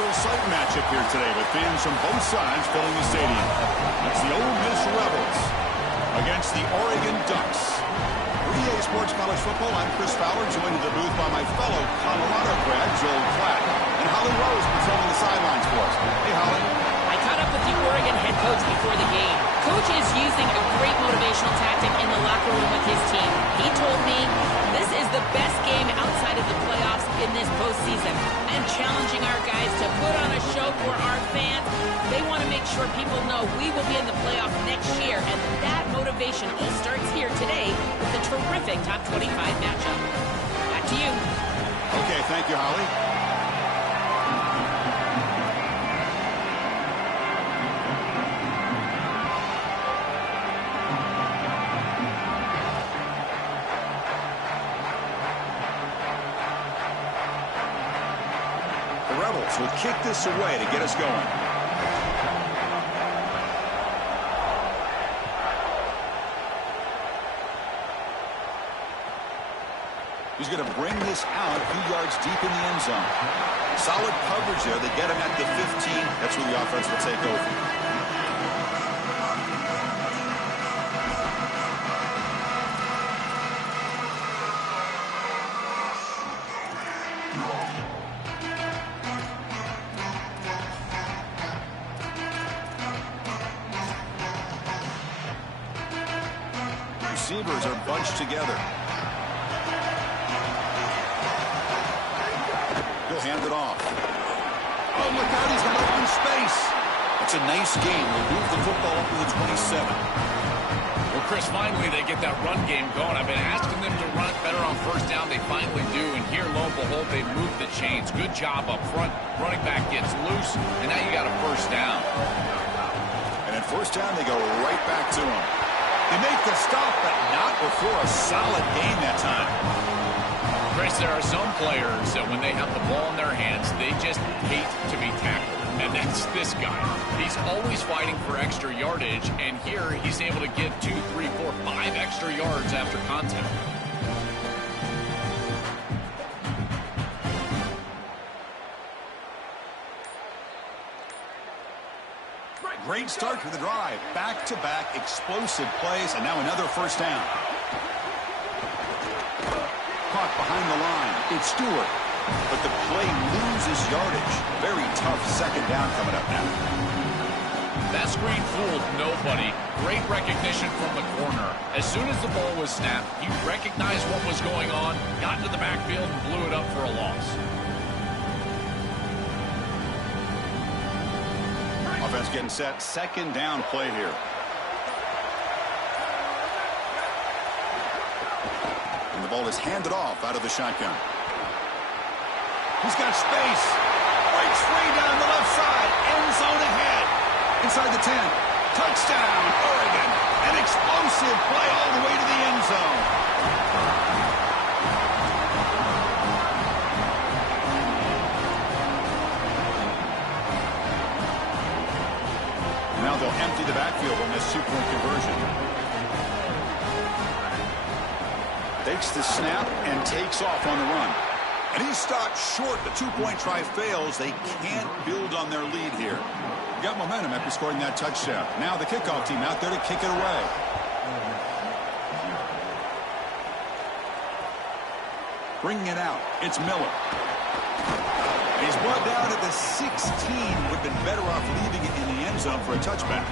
neutral site matchup here today with fans from both sides filling the stadium. It's the Ole Miss Rebels against the Oregon Ducks. For EA Sports College Football, I'm Chris Fowler, joined in the booth by my fellow Colorado grad, Joel Klatt, and Holly Rose patrolling the sidelines for us. Hey, Holly. I caught up with the Oregon head coach before the game. Coach is using a great motivational tactic in the locker room with his team. He told me this is the best game outside of the playoffs in this postseason. I am challenging our guys to put on a show for our fans. They want to make sure people know we will be in the playoff next year, and that motivation all starts here today with the terrific top 25 matchup. Back to you. Okay, thank you, Holly. Will kick this away to get us going. He's going to bring this out a few yards deep in the end zone. Solid coverage there. They get him at the 15. That's where the offense will take over. Receivers are bunched together. He'll hand it off. Oh, look out, he's got open space. It's a nice game. We'll move the football up to the 27. Well, Chris, finally they get that run game going. I've been asking them to run it better on first down. They finally do, and here, lo and behold, they move the chains. Good job up front. Running back gets loose, and now you got a first down. And at first down, they go right back to him. They make the stop, but not before a solid gain that time. Chris, there are some players that when they have the ball in their hands, they just hate to be tackled. And that's this guy. He's always fighting for extra yardage, and here he's able to get 2, 3, 4, 5 extra yards after contact. Great start to the drive. Back-to-back explosive plays, and now another first down. Caught behind the line. It's Stewart. But the play loses yardage. Very tough second down coming up now. That screen fooled nobody. Great recognition from the corner. As soon as the ball was snapped, he recognized what was going on, got into the backfield, and blew it up for a loss. Offense getting set. Second down play here. And the ball is handed off out of the shotgun. He's got space. Breaks free down the left side. End zone ahead. Inside the 10. Touchdown, Oregon. An explosive play all the way to the end zone. Now they'll empty the backfield on this two-point conversion. Takes the snap and takes off on the run. And he's stopped short. The two-point try fails. They can't build on their lead here. Got momentum after scoring that touchdown. Now the kickoff team out there to kick it away. Bringing it out. It's Miller. He's brought down at the 16. Would have been better off leaving it in the end zone for a touchback.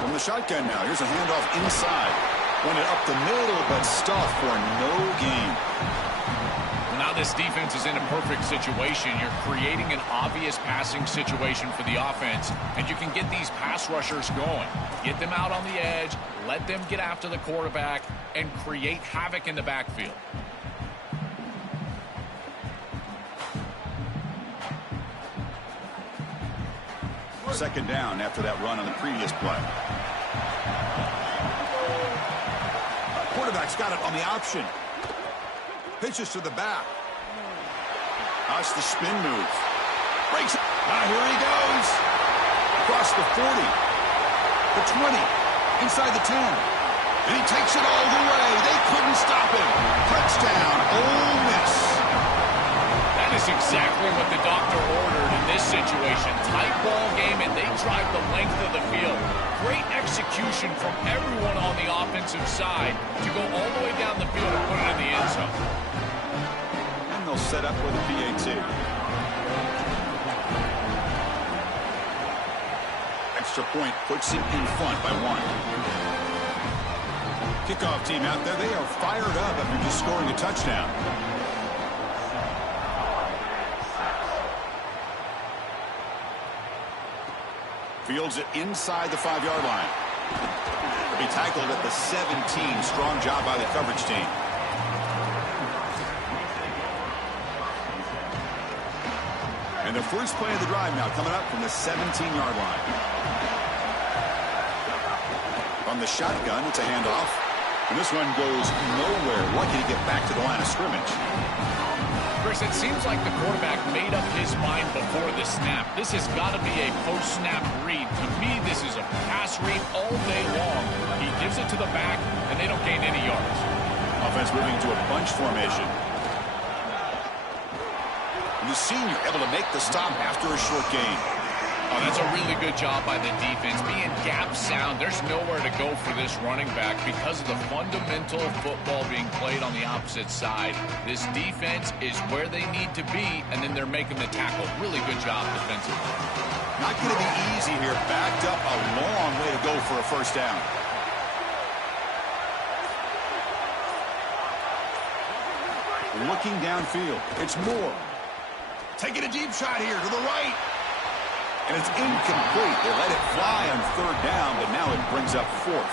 From the shotgun now. Here's a handoff inside. Went it up the middle, but stuffed for no gain. Now this defense is in a perfect situation. You're creating an obvious passing situation for the offense, and you can get these pass rushers going. Get them out on the edge, let them get after the quarterback, and create havoc in the backfield. Second down after that run on the previous play. Quarterback's got it on the option. Pitches to the back. That's the spin move. Breaks it. Here he goes. Across the 40. The 20. Inside the 10. And he takes it all the way. They couldn't stop him. Touchdown, Ole Miss. That is exactly what the doctor ordered in this situation. Tight ball game, and they drive the length of the field. Great execution from everyone on the offensive side to go all the way down the field and put it in the end zone. And they'll set up with a PAT. Extra point puts it in front by 1. Kickoff team out there, they are fired up after just scoring a touchdown. Fields it inside the 5-yard line. He tackled at the 17. Strong job by the coverage team. And the first play of the drive now coming up from the 17-yard line. From the shotgun, it's a handoff. And this one goes nowhere. Lucky to get back to the line of scrimmage. Chris, it seems like the quarterback made up his mind before the snap. This has got to be a post-snap read. To me, this is a pass read all day long. He gives it to the back, and they don't gain any yards. Offense moving to a bunch formation. And the senior able to make the stop after a short gain. Oh, that's a really good job by the defense. Being gap sound, there's nowhere to go for this running back because of the fundamental football being played on the opposite side. This defense is where they need to be, and then they're making the tackle. Really good job defensively. Not going to be easy here. Backed up a long way to go for a first down. Looking downfield. It's Moore. Taking a deep shot here to the right. And it's incomplete. They let it fly on 3rd down, but now it brings up 4th.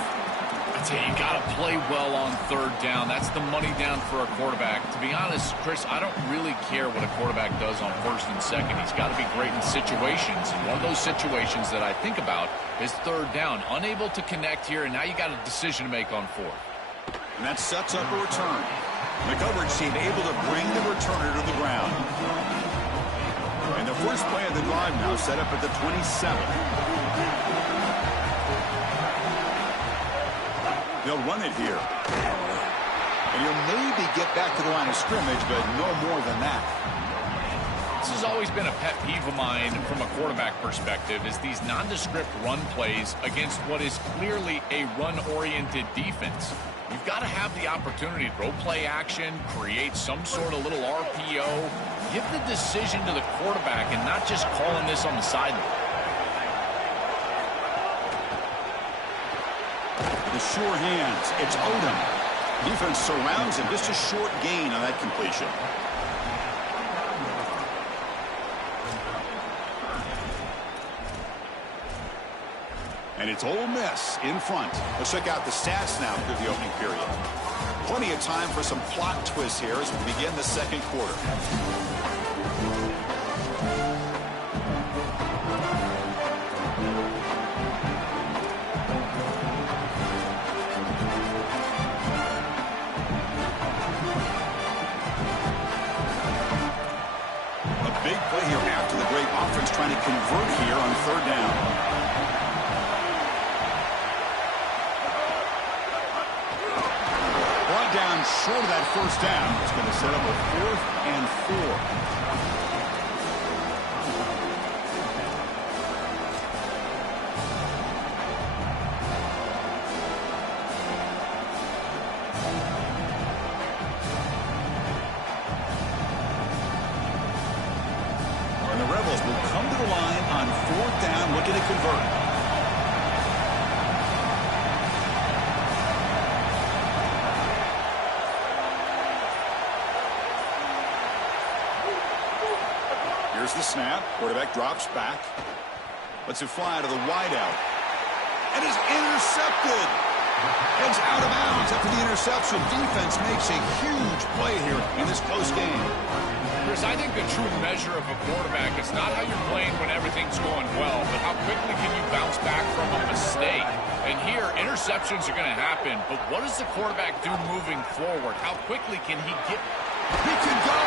I tell you, you got to play well on 3rd down. That's the money down for a quarterback. To be honest, Chris, I don't really care what a quarterback does on 1st and 2nd. He's got to be great in situations. And one of those situations that I think about is 3rd down. Unable to connect here, and now you got a decision to make on 4th. And that sets up a return. The coverage team able to bring the returner to the ground. And the first play of the drive now set up at the 27. They'll run it here. And he'll maybe get back to the line of scrimmage, but no more than that. This has always been a pet peeve of mine from a quarterback perspective, is these nondescript run plays against what is clearly a run-oriented defense. You've got to have the opportunity to throw play action, create some sort of little RPO. Give the decision to the quarterback and not just calling this on the sideline. The sure hands. It's Odom. Defense surrounds him. Just a short gain on that completion. And it's Ole Miss in front. Let's check out the stats now through the opening period. Plenty of time for some plot twists here as we begin the 2nd quarter. A big play here after the great offense trying to convert here on 3rd down. Down short of that first down. It's going to set up a 4th and 4. And the Rebels will come to the line on 4th down, looking to convert. Here's the snap. Quarterback drops back. Lets it fly to the wideout. And is intercepted. Heads out of bounds after the interception. Defense makes a huge play here in this close game. Chris, I think the true measure of a quarterback is not how you're playing when everything's going well, but how quickly can you bounce back from a mistake. And here, interceptions are going to happen, but what does the quarterback do moving forward? How quickly can he get? He can go.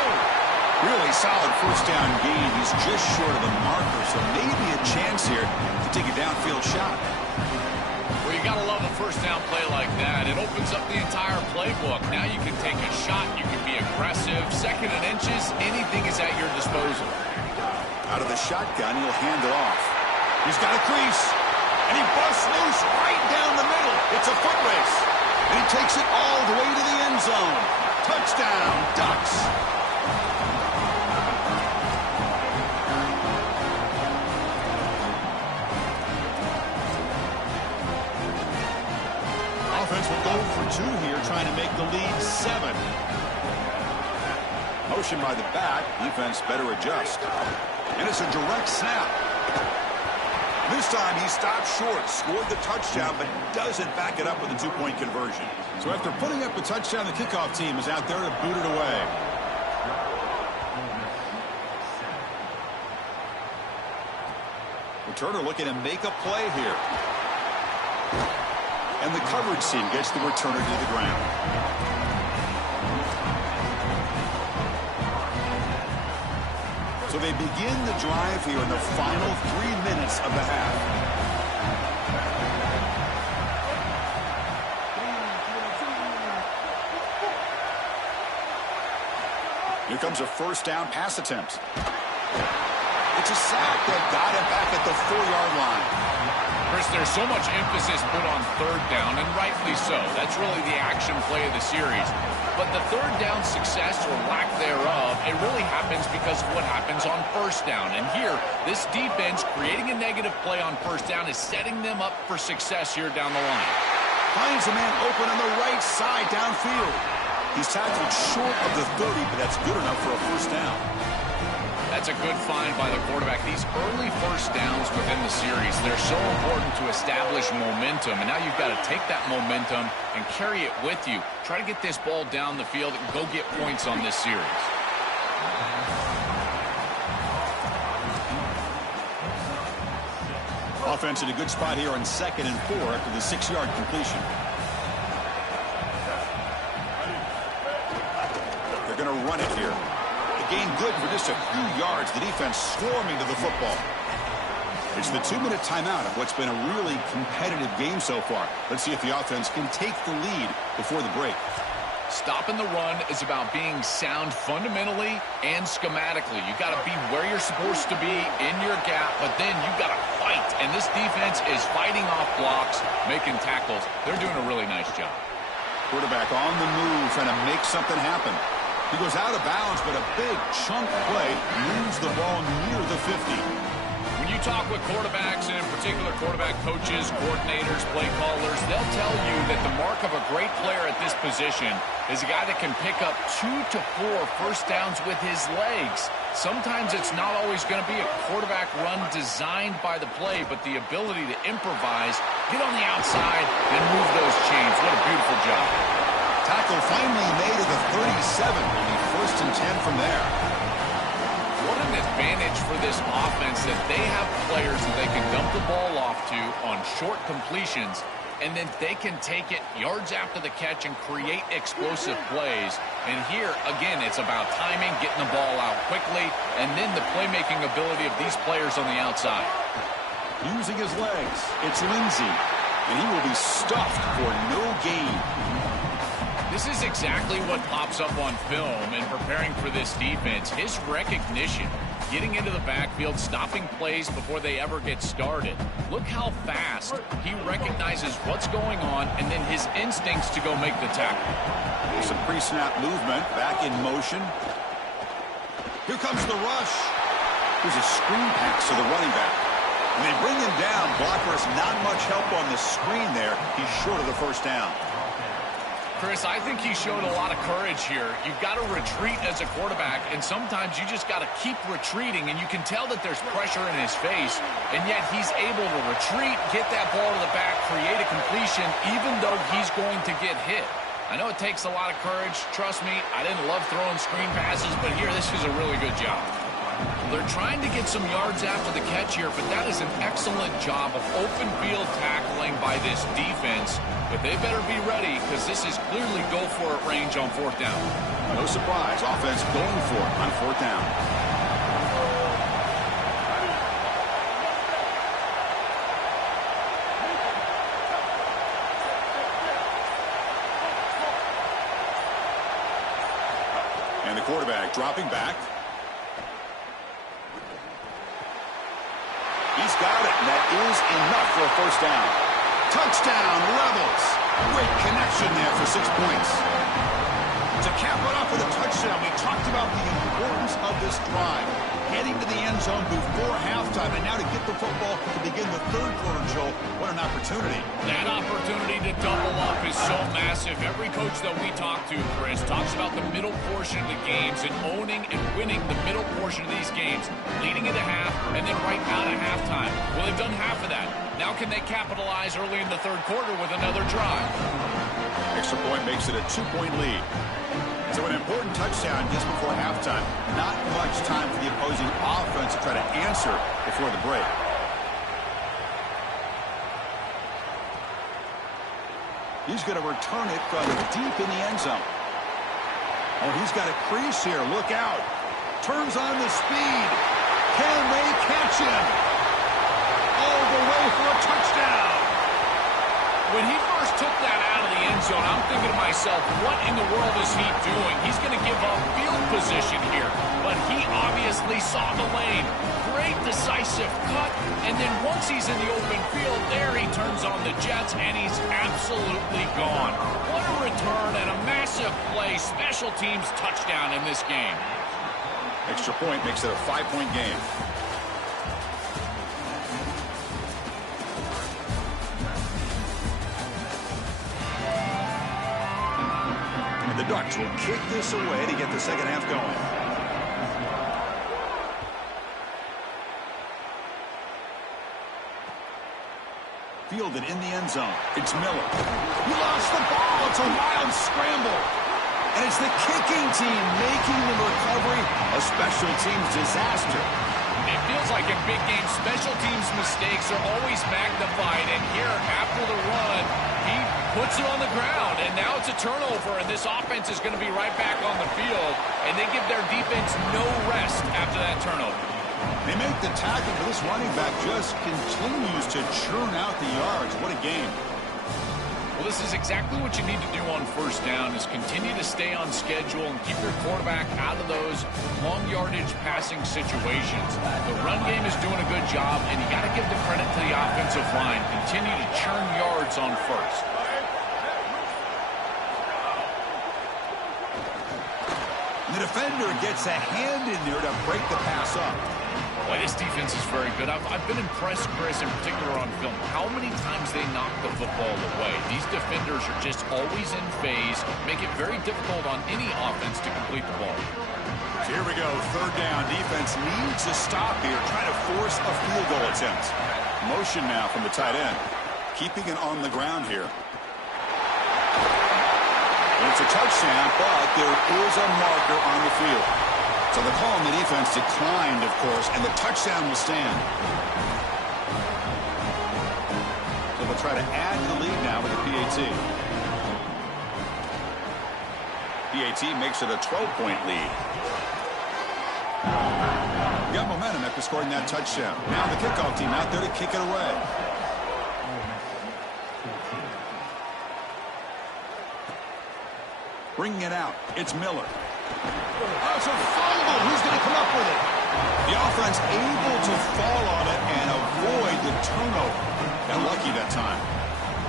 Really solid first down gain. He's just short of the marker, so maybe a chance here to take a downfield shot. Well, you got to love a first down play like that. It opens up the entire playbook. Now you can take a shot. You can be aggressive. Second and inches, anything is at your disposal. Out of the shotgun, he'll hand it off. He's got a crease, and he busts loose right down the middle. It's a foot race, and he takes it all the way to the end zone. Touchdown, Ducks. Offense will go for 2 here, trying to make the lead 7. Motion by the back. Defense better adjust. And it's a direct snap. This time he stopped short, scored the touchdown, but doesn't back it up with a 2-point conversion. So after putting up a touchdown, the kickoff team is out there to boot it away. Returner looking to make a play here. And the coverage team gets the returner to the ground. So they begin the drive here in the final 3 minutes of the half. Here comes a first down pass attempt. It's a sack that got him back at the 4-yard line. Chris, there's so much emphasis put on third down, and rightfully so. That's really the action play of the series. But the third down success or lack thereof, it really happens because of what happens on first down. And here, this defense creating a negative play on first down is setting them up for success here down the line. Finds a man open on the right side downfield. He's tackled short of the 30, but that's good enough for a first down. That's a good find by the quarterback. These early first downs within the series, they're so important to establish momentum. And now you've got to take that momentum and carry it with you. Try to get this ball down the field and go get points on this series. Offense in a good spot here on 2nd and 4 after the 6-yard completion. They're going to run it here. Gain good for just a few yards. The defense swarming to the football. It's the 2-minute timeout of what's been a really competitive game so far. Let's see if the offense can take the lead before the break. Stopping the run is about being sound fundamentally and schematically. You got to be where you're supposed to be in your gap, but then you got to fight. And this defense is fighting off blocks, making tackles. They're doing a really nice job. Quarterback on the move, trying to make something happen. He goes out of bounds, but a big chunk play moves the ball near the 50. When you talk with quarterbacks, and in particular quarterback coaches, coordinators, play callers, they'll tell you that the mark of a great player at this position is a guy that can pick up 2 to 4 first downs with his legs. Sometimes it's not always going to be a quarterback run designed by the play, but the ability to improvise, get on the outside, and move those chains. What a beautiful job. Tackle finally made at the 37. Only 1st and 10 from there. What an advantage for this offense that they have players that they can dump the ball off to on short completions, and then they can take it yards after the catch and create explosive plays. And here, again, it's about timing, getting the ball out quickly, and then the playmaking ability of these players on the outside. Using his legs, it's Lindsey, and he will be stuffed for no gain. This is exactly what pops up on film in preparing for this defense. His recognition, getting into the backfield, stopping plays before they ever get started. Look how fast he recognizes what's going on, and then his instincts to go make the tackle. There's some pre-snap movement, back in motion. Here comes the rush. There's a screen pass to the running back. And they bring him down. Blocker has not much help on the screen there. He's short of the first down. Chris, I think he showed a lot of courage here. You've got to retreat as a quarterback, and sometimes you just got to keep retreating, and you can tell that there's pressure in his face, and yet he's able to retreat, get that ball to the back, create a completion, even though he's going to get hit. I know it takes a lot of courage. Trust me, I didn't love throwing screen passes, but here, this is a really good job. They're trying to get some yards after the catch here, but that is an excellent job of open field tackling by this defense. But they better be ready because this is clearly go-for-it range on 4th down. No surprise, offense going for it on 4th down. And the quarterback dropping back. He's got it, and that is enough for a 1st down. Touchdown, Rebels. Great connection there for 6 points. To cap it off with a touchdown, we talked about the importance of this drive. Heading to the end zone before halftime, and now to get the football to begin the 3rd quarter, Joel. What an opportunity. That opportunity to double up is so massive. Every coach that we talk to, Chris, talks about the middle portion of the games and owning and winning the middle portion of these games, leading into half and then right out of halftime. Well, they've done half of that. Now can they capitalize early in the 3rd quarter with another drive? Extra point makes it a 2-point lead. So an important touchdown just before halftime. Not much time for the opposing offense to try to answer before the break. He's going to return it from deep in the end zone. Oh, he's got a crease here. Look out. Turns on the speed. Can they catch him? All the way for a touchdown. When he first took that out of the end zone, I'm thinking to myself, what in the world is he doing? He's going to give up field position here, but he obviously saw the lane. Great decisive cut, and then once he's in the open field, there he turns on the jets, and he's absolutely gone. What a return and a massive play, special teams touchdown in this game. Extra point makes it a 5-point game. The Ducks will kick this away to get the 2nd half going. Fielded in the end zone. It's Miller. He lost the ball. It's a wild scramble. And it's the kicking team making the recovery a special teams disaster. It feels like in big games, special teams mistakes are always magnified. And here, after the run, he puts it on the ground. And now it's a turnover, and this offense is going to be right back on the field. And they give their defense no rest after that turnover. They make the tackle, but this running back just continues to churn out the yards. What a game. Well, this is exactly what you need to do on 1st down is continue to stay on schedule and keep your quarterback out of those long yardage passing situations. The run game is doing a good job, and you got to give the credit to the offensive line. Continue to churn yards on 1st. The defender gets a hand in there to break the pass up. Boy, this defense is very good. I've been impressed, Chris, in particular on film, how many times they knock the football away. These defenders are just always in phase, make it very difficult on any offense to complete the ball. So here we go, 3rd down. Defense needs to stop here, trying to force a field goal attempt. Motion now from the tight end, keeping it on the ground here. And it's a touchdown, but there is a marker on the field. So the call on the defense declined, of course, and the touchdown will stand. So they'll try to add to the lead now with the PAT. PAT makes it a 12-point lead. Got momentum after scoring that touchdown. Now the kickoff team out there to kick it away. Bringing it out, it's Miller. Oh, it's a fumble. Who's going to come up with it? The offense able to fall on it and avoid the turnover. Got lucky that time.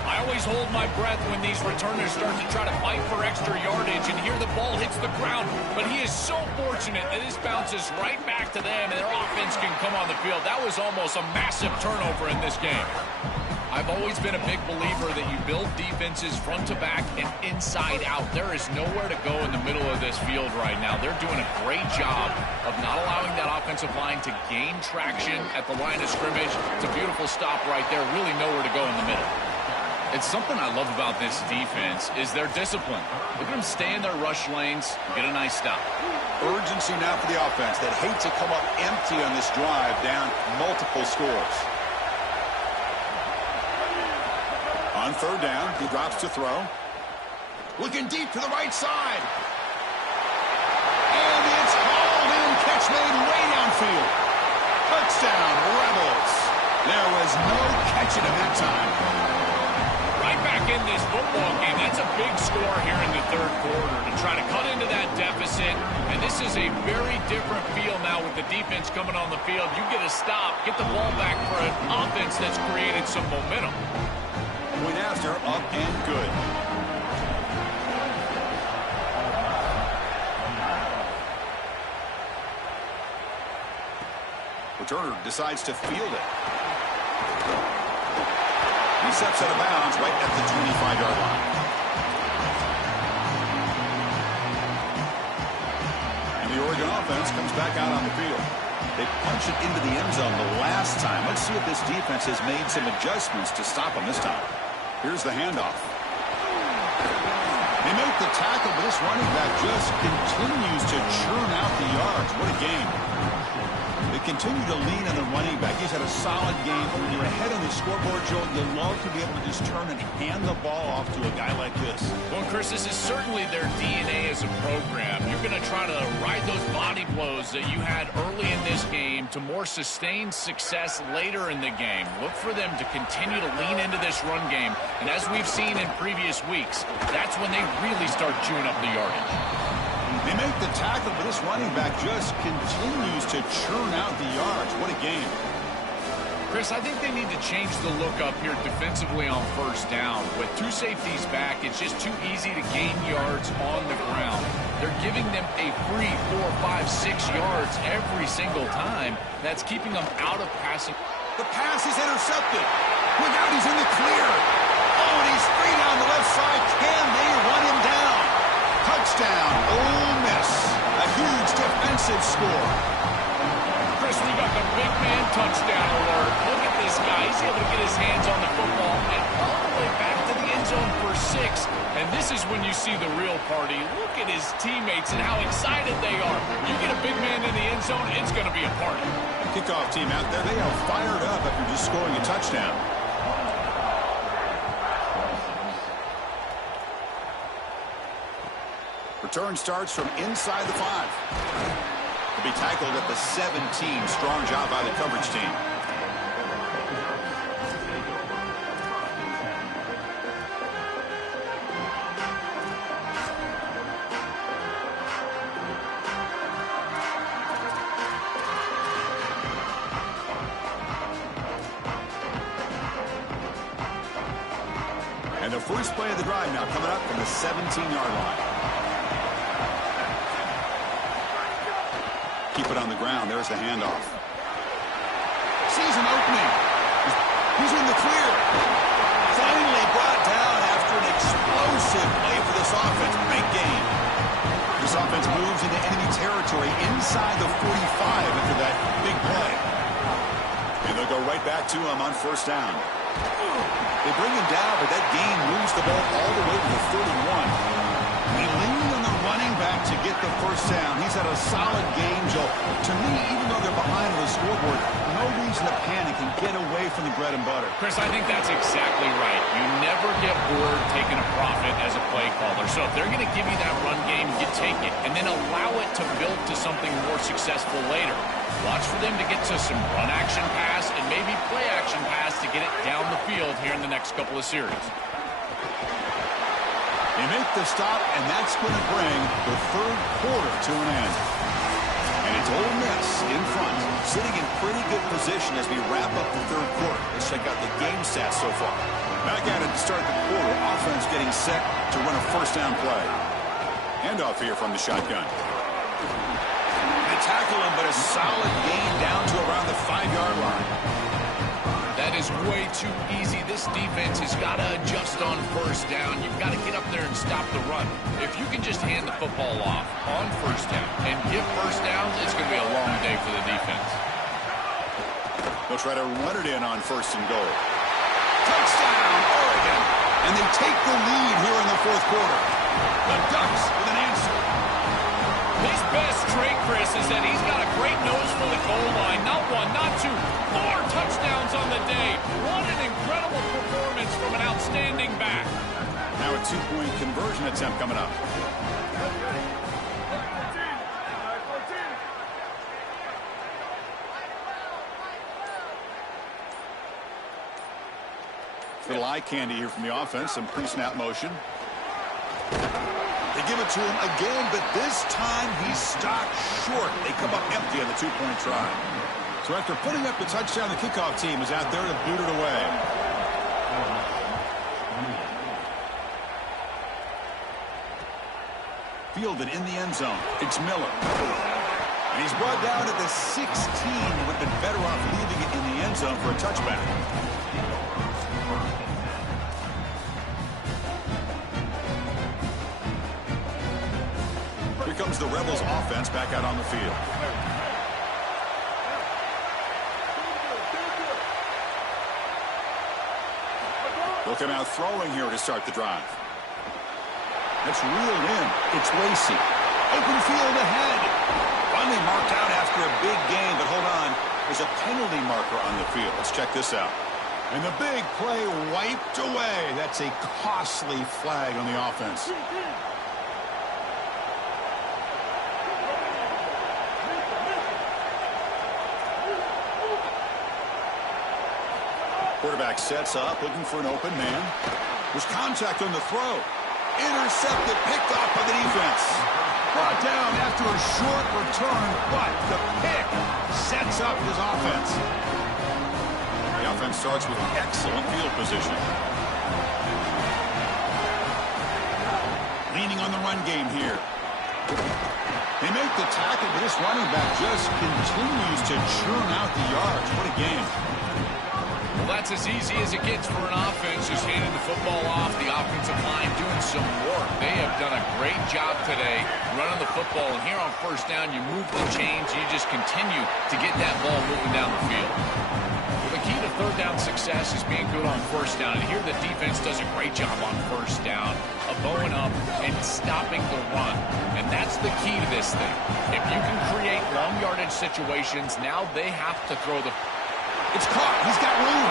I always hold my breath when these returners start to try to fight for extra yardage, and here the ball hits the ground. But he is so fortunate that this bounces right back to them, and their offense can come on the field. That was almost a massive turnover in this game. I've always been a big believer that you build defenses front to back and inside out. There is nowhere to go in the middle of this field right now. They're doing a great job of not allowing that offensive line to gain traction at the line of scrimmage. It's a beautiful stop right there. Really nowhere to go in the middle. It's something I love about this defense is their discipline. Look at them stay in their rush lanes, get a nice stop. Urgency now for the offense that hate to come up empty on this drive, down multiple scores. On third down, he drops to throw. Looking deep to the right side. And it's hauled in. Catch made way downfield. Touchdown, Rebels. There was no catching him that time. Right back in this football game. That's a big score here in the third quarter to try to cut into that deficit. And this is a very different feel now with the defense coming on the field. You get a stop, get the ball back for an offense that's created some momentum. Point after, up and good. Returner decides to field it. He steps out of bounds right at the 25-yard line. And the Oregon offense comes back out on the field. They punch it into the end zone the last time. Let's see if this defense has made some adjustments to stop them this time. Here's the handoff. They make the tackle, but this running back just continues to churn out the yards. What a game. They continue to lean on the running back. He's had a solid game. When you're ahead on the scoreboard, Joe, you love to be able to just turn and hand the ball off to a guy like this. Well, Chris, this is certainly their DNA as a program. You're going to try to ride those body blows that you had early in this game to more sustained success later in the game. Look for them to continue to lean into this run game. And as we've seen in previous weeks, that's when they really start chewing up the yardage. They make the tackle, but this running back just continues to churn out the yards. What a game. Chris, I think they need to change the look up here defensively on first down. With two safeties back, it's just too easy to gain yards on the ground. They're giving them a free 4, 5, 6 yards every single time. That's keeping them out of passing. The pass is intercepted. Look out, he's in the clear. Oh, and he's free down the left side. Can they run him down? Touchdown, Ole Miss. A huge defensive score. Chris, we got the big man touchdown alert. Look at this guy. He's able to get his hands on the football and all the way back to the end zone for 6. And this is when you see the real party. Look at his teammates and how excited they are. You get a big man in the end zone, it's going to be a party. Kickoff team out there, they are fired up after just scoring a touchdown. Return starts from inside the 5. To be tackled at the 17. Strong job by the coverage team. And the first play of the drive now coming up from the 17-yard line. Keep it on the ground. There's the handoff. Sees an opening. He's in the clear. Finally brought down after an explosive play for this offense. Big game. This offense moves into enemy territory inside the 45 after that big play. And they'll go right back to him on first down. They bring him down, but that gain moves the ball all the way to the 31. They lean on the running back to get the first down. He's had a solid game, Joe. To me, even though they're behind on the scoreboard, no reason to panic and get away from the bread and butter. Chris, I think that's exactly right. You never get bored taking a profit as a play caller. So if they're going to give you that run game, you take it, and then allow it to build to something more successful later. Watch for them to get to some run action pass and maybe play action pass to get it down the field here in the next couple of series. They make the stop, and that's going to bring the third quarter to an end. And it's Ole Miss in front, sitting in pretty good position as we wrap up the third quarter. Let's check out the game stats so far. Back at it to start the quarter. Offense getting set to run a first down play. Handoff here from the shotgun. They tackle him, but a solid gain down to around the 5-yard line. That is way too easy. This defense has got to adjust on first down. You've got to get up there and stop the run. If you can just hand the football off on first down and get first downs, it's going to be a long day for the defense. They'll try to run it in on first and goal. Touchdown, Oregon. And they take the lead here in the fourth quarter. The Ducks with an answer. His best trait, Chris, is that he's got a great nose for the goal line. Not one, not two, 4 touchdowns on the day. What an incredible performance from an outstanding back. Now a 2-point conversion attempt coming up. Little eye candy here from the offense. Some pre-snap motion. They give it to him again, but this time he's stopped short. They come up empty on the 2-point try. So after putting up the touchdown, the kickoff team is out there to boot it away. Fielded in the end zone. It's Miller. And he's brought down at the 16. Would have been better off leaving it in the end zone for a touchback. Here comes the Rebels offense back out on the field. They'll come out throwing here to start the drive. That's reeled in. It's Lacey. Open field ahead. Finally marked out after a big gain, but hold on. There's a penalty marker on the field. Let's check this out. And the big play wiped away. That's a costly flag on the offense. Quarterback sets up, looking for an open man. There's contact on the throw. Intercepted, picked off by the defense. Brought down after a short return, but the pick sets up his offense. The offense starts with an excellent field position. Leaning on the run game here. They make the tackle, but this running back just continues to churn out the yards. What a game. Well, that's as easy as it gets for an offense, just handing the football off. The offensive line doing some work. They have done a great job today running the football. And here on first down, you move the chains. You just continue to get that ball moving down the field. Well, the key to third down success is being good on first down. And here the defense does a great job on first down of bowing up and stopping the run. And that's the key to this thing. If you can create long yardage situations, now they have to throw the... It's caught. He's got room.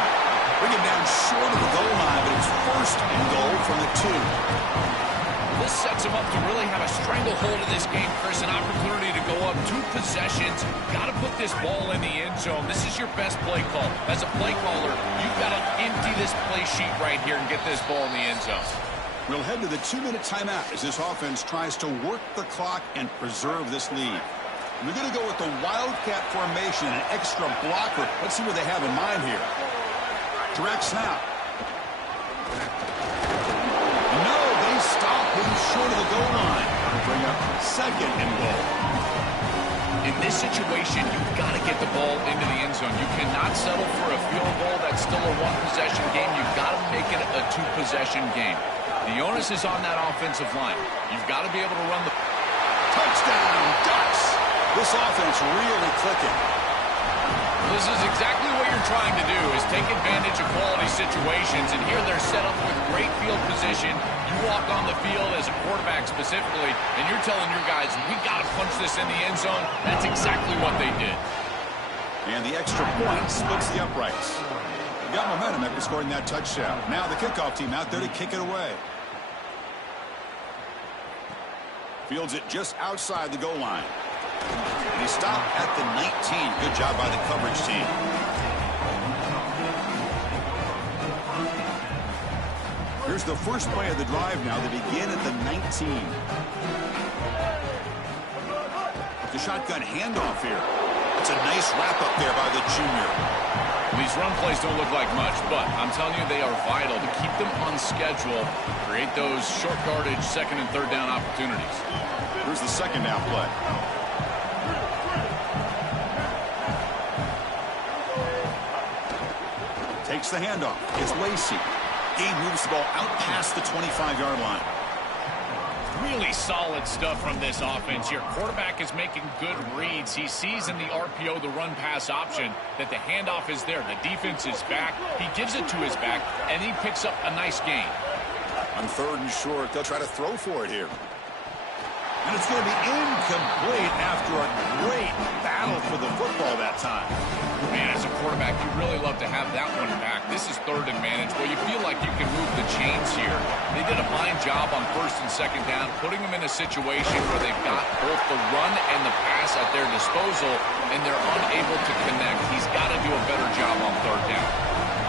Bring him down short of the goal line, but it's first and goal from the 2. This sets him up to really have a stranglehold of this game, Chris. An opportunity to go up 2 possessions. Got to put this ball in the end zone. This is your best play call. As a play caller, you've got to empty this play sheet right here and get this ball in the end zone. We'll head to the 2-minute timeout as this offense tries to work the clock and preserve this lead. We're going to go with the Wildcat formation, an extra blocker. Let's see what they have in mind here. Direct snap. No, they stop him short of the goal line. Bring up second and goal. In this situation, you've got to get the ball into the end zone. You cannot settle for a field goal. That's still a 1-possession game. You've got to make it a 2-possession game. The onus is on that offensive line. You've got to be able to run the... Touchdown, Ducks! This offense really clicking. This is exactly what you're trying to do, is take advantage of quality situations. And here they're set up with great field position. You walk on the field as a quarterback specifically, and you're telling your guys, we got to punch this in the end zone. That's exactly what they did. And the extra point splits the uprights. They got momentum after scoring that touchdown. Now the kickoff team out there to kick it away. Fields it just outside the goal line. And he stopped at the 19. Good job by the coverage team. Here's the first play of the drive now. They begin at the 19. The shotgun handoff here. It's a nice wrap-up there by the junior. These run plays don't look like much, but I'm telling you they are vital to keep them on schedule, create those short yardage second and third down opportunities. Here's the second down play. Takes the handoff. It's Lacey. Gabe moves the ball out past the 25-yard line. Really solid stuff from this offense. Your quarterback is making good reads. He sees in the RPO, the run-pass option, that the handoff is there. The defense is back. He gives it to his back, and he picks up a nice gain. On 3rd and short, they'll try to throw for it here. And it's going to be incomplete after a great battle for the football that time. Man, as a quarterback, you really love to have that one back. This is 3rd and managed. Well, you feel like you can move the chains here. They did a fine job on 1st and 2nd down, putting them in a situation where they've got both the run and the pass at their disposal, and they're unable to connect. He's got to do a better job on 3rd down.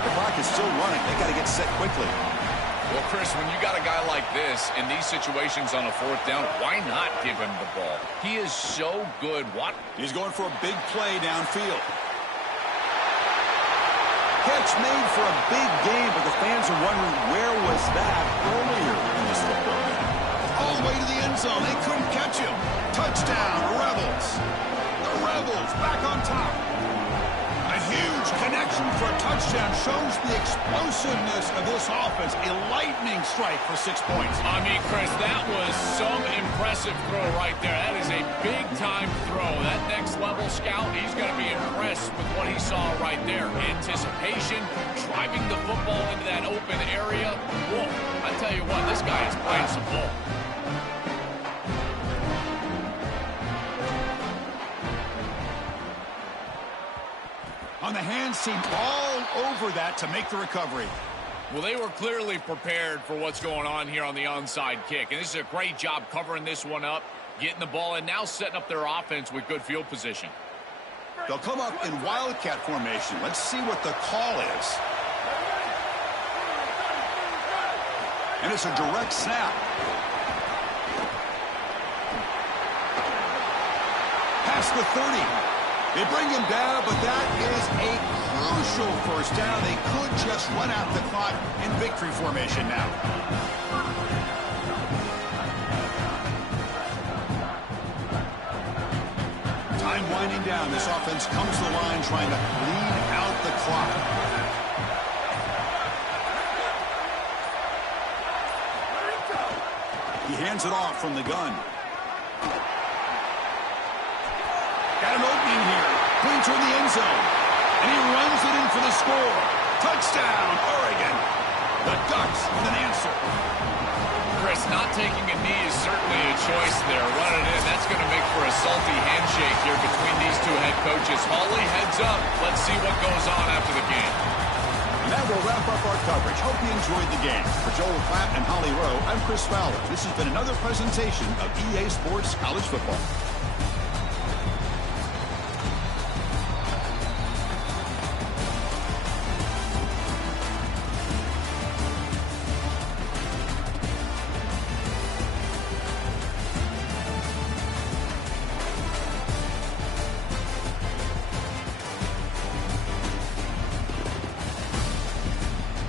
The clock is still running. They got to get set quickly. Well, Chris, when you got a guy like this in these situations on a 4th down, why not give him the ball? He is so good. What? He's going for a big play downfield. Catch made for a big game, but the fans are wondering where was that earlier in this football game. All the way to the end zone. They couldn't catch him. Touchdown, Rebels. The Rebels back on top. A huge connection for a touchdown shows the explosiveness of this offense. A lightning strike for 6 points. I mean, Chris, that was some impressive throw right there. That is a big-time throw. That next-level scout, he's going to be impressed with what he saw right there. Anticipation, driving the football into that open area. Whoa, I tell you what, this guy is playing some ball. On the hands team, all over that to make the recovery. Well, they were clearly prepared for what's going on here on the onside kick. And this is a great job covering this one up, getting the ball, and now setting up their offense with good field position. They'll come up in wildcat formation. Let's see what the call is. And it's a direct snap. Past the 30. They bring him down, but that is a crucial 1st down. They could just run out the clock in victory formation now. Time winding down. This offense comes to the line trying to bleed out the clock. He hands it off from the gun. Got an opening here. Clean toward the end zone. And he runs it in for the score. Touchdown, Oregon. The Ducks with an answer. Chris, not taking a knee is certainly a choice there. Running in, that's going to make for a salty handshake here between these two head coaches. Hawley, heads up. Let's see what goes on after the game. And that will wrap up our coverage. Hope you enjoyed the game. For Joel Klatt and Holly Rowe, I'm Chris Fowler. This has been another presentation of EA Sports College Football.